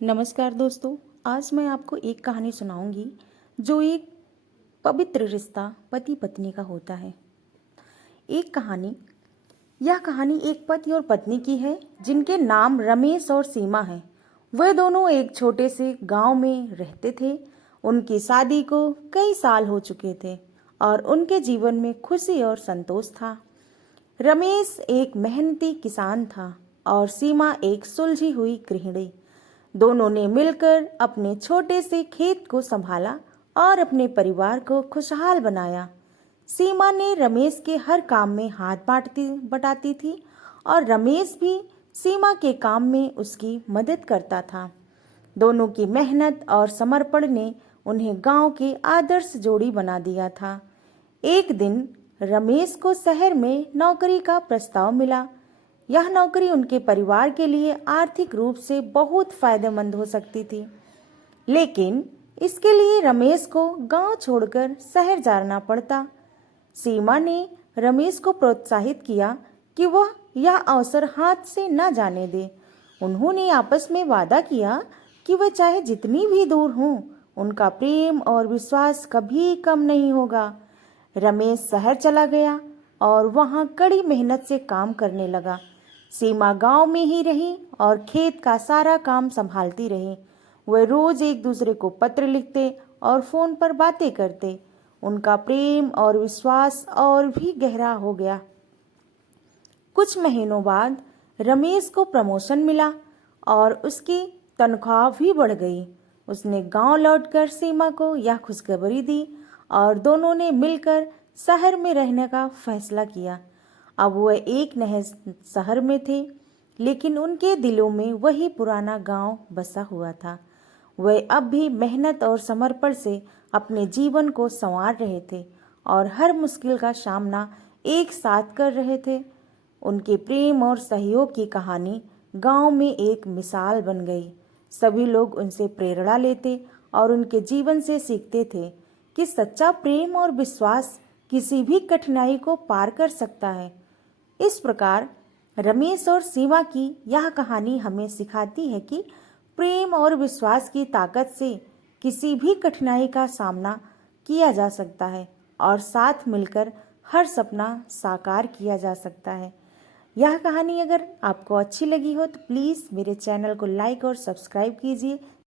नमस्कार दोस्तों। आज मैं आपको एक कहानी सुनाऊंगी जो एक पवित्र रिश्ता पति पत्नी का होता है। एक कहानी यह कहानी एक पति और पत्नी की है जिनके नाम रमेश और सीमा हैं। वे दोनों एक छोटे से गांव में रहते थे। उनकी शादी को कई साल हो चुके थे और उनके जीवन में खुशी और संतोष था। रमेश एक मेहनती किसान था और सीमा एक सुलझी हुई गृहिणी। दोनों ने मिलकर अपने छोटे से खेत को संभाला और अपने परिवार को खुशहाल बनाया। सीमा ने रमेश के हर काम में हाथ बांटती बटाती थी और रमेश भी सीमा के काम में उसकी मदद करता था। दोनों की मेहनत और समर्पण ने उन्हें गांव की आदर्श जोड़ी बना दिया था। एक दिन रमेश को शहर में नौकरी का प्रस्ताव मिला। यह नौकरी उनके परिवार के लिए आर्थिक रूप से बहुत फायदेमंद हो सकती थी, लेकिन इसके लिए रमेश को गांव छोड़कर शहर जाना पड़ता। सीमा ने रमेश को प्रोत्साहित किया कि वह यह अवसर हाथ से न जाने दे। उन्होंने आपस में वादा किया कि वह चाहे जितनी भी दूर हों, उनका प्रेम और विश्वास कभी कम नहीं होगा। रमेश शहर चला गया और वहां कड़ी मेहनत से काम करने लगा। सीमा गांव में ही रही और खेत का सारा काम संभालती रही। वे रोज एक दूसरे को पत्र लिखते और फोन पर बातें करते। उनका प्रेम और विश्वास और भी गहरा हो गया। कुछ महीनों बाद रमेश को प्रमोशन मिला और उसकी तनख्वाह भी बढ़ गई। उसने गांव लौटकर सीमा को यह खुशखबरी दी और दोनों ने मिलकर शहर में रहने का फैसला किया। अब वह एक नए शहर में थे, लेकिन उनके दिलों में वही पुराना गांव बसा हुआ था। वे अब भी मेहनत और समर्पण से अपने जीवन को संवार रहे थे और हर मुश्किल का सामना एक साथ कर रहे थे। उनके प्रेम और सहयोग की कहानी गांव में एक मिसाल बन गई। सभी लोग उनसे प्रेरणा लेते और उनके जीवन से सीखते थे कि सच्चा प्रेम और विश्वास किसी भी कठिनाई को पार कर सकता है। इस प्रकार रमेश और सीमा की यह कहानी हमें सिखाती है कि प्रेम और विश्वास की ताकत से किसी भी कठिनाई का सामना किया जा सकता है और साथ मिलकर हर सपना साकार किया जा सकता है। यह कहानी अगर आपको अच्छी लगी हो तो प्लीज़ मेरे चैनल को लाइक और सब्सक्राइब कीजिए